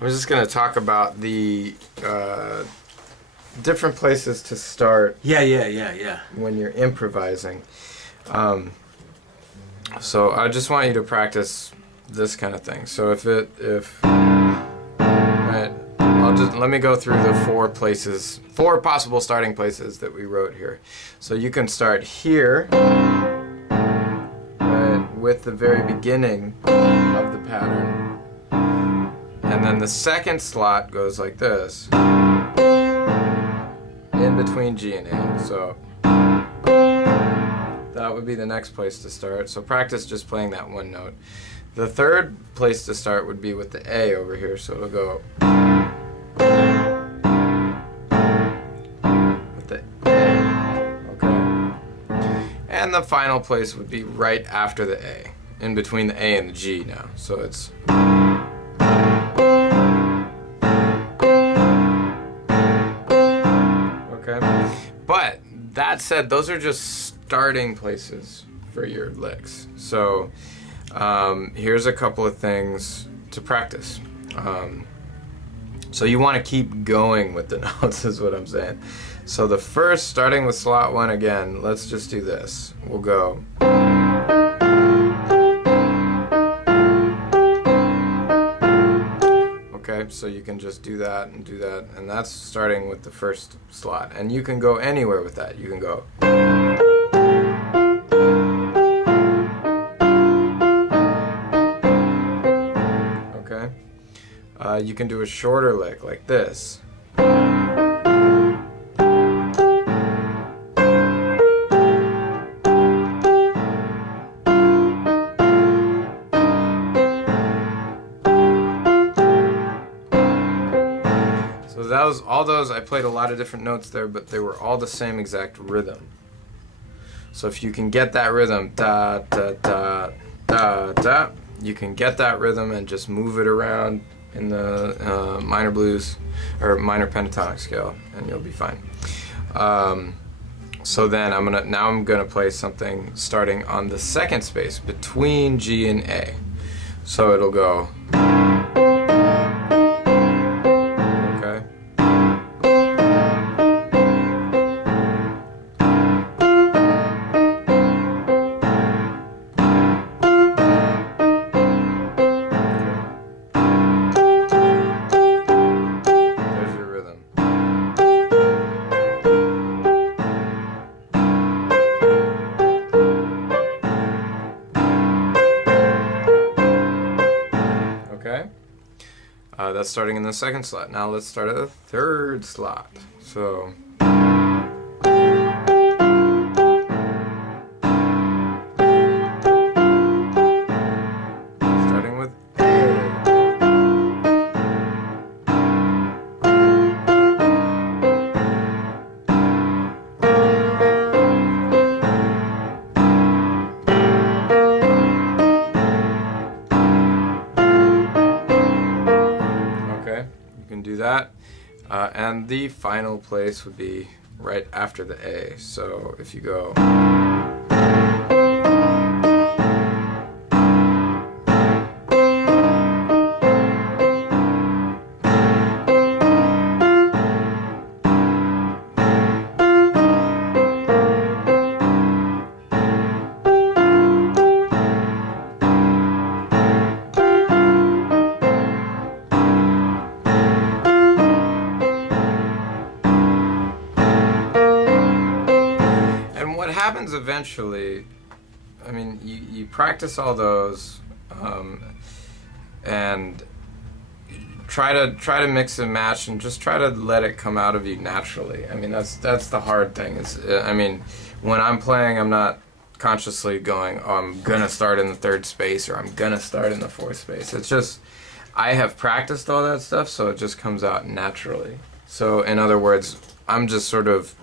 I'm just going to talk about the different places to start. Yeah. When you're improvising. So I just want you to practice this kind of thing. So right, let me go through the four possible starting places that we wrote here. So you can start here, right, with the very beginning of the pattern. And then the second slot goes like this, in between G and A. So that would be the next place to start. So practice just playing that one note. The third place to start would be with the A over here. So it'll go with the A. Okay. And the final place would be right after the A, in between the A and the G now. So it's okay. But that said, those are just starting places for your licks. So here's a couple of things to practice. So you want to keep going with the notes is what I'm saying. So the first, starting with slot 1 again, let's just do this. We'll go. Okay, so you can just do that, and that's starting with the first slot. And you can go anywhere with that. You can go. Okay. You can do a shorter lick like this. All those, I played a lot of different notes there, but they were all the same exact rhythm. So if you can get that rhythm, da, da, da, da, da, you can get that rhythm and just move it around in the minor blues or minor pentatonic scale, and you'll be fine. So then I'm gonna play something starting on the second space between G and A. So it'll go. That's starting in the second slot. Now let's start at the third slot. So starting with that, and the final place would be right after the A. So if you go, happens eventually, I mean, you practice all those, and try to mix and match, and just try to let it come out of you naturally. I mean, that's the hard thing. I mean, when I'm playing, I'm not consciously going, oh, I'm gonna start in the third space, or I'm gonna start in the fourth space. It's just, I have practiced all that stuff, so it just comes out naturally. So in other words, I'm just sort of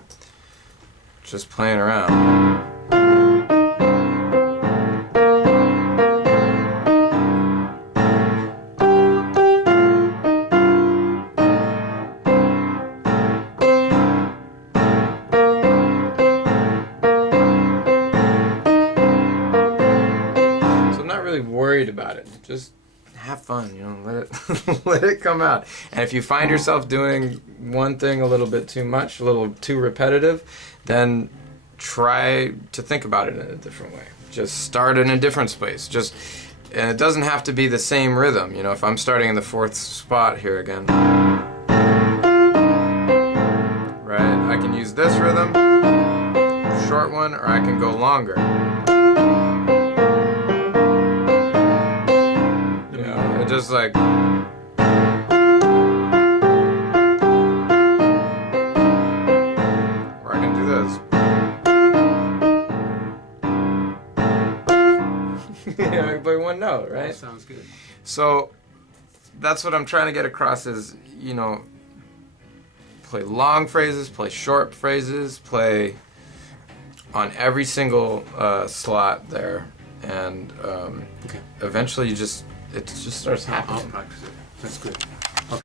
just playing around. So I'm not really worried about it. Just have fun, you know, let it let it come out. And if you find yourself doing one thing a little bit too much, a little too repetitive, then try to think about it in a different way. Just start in a different space. And it doesn't have to be the same rhythm. You know, if I'm starting in the 4th spot here again, right? I can use this rhythm, short one, or I can go longer. You know, it just like. Or I can do this. I can play one note, right? That sounds good. So that's what I'm trying to get across is, you know, play long phrases, play short phrases, play on every single slot there, and eventually it just starts happening. I'll practice it. That's good.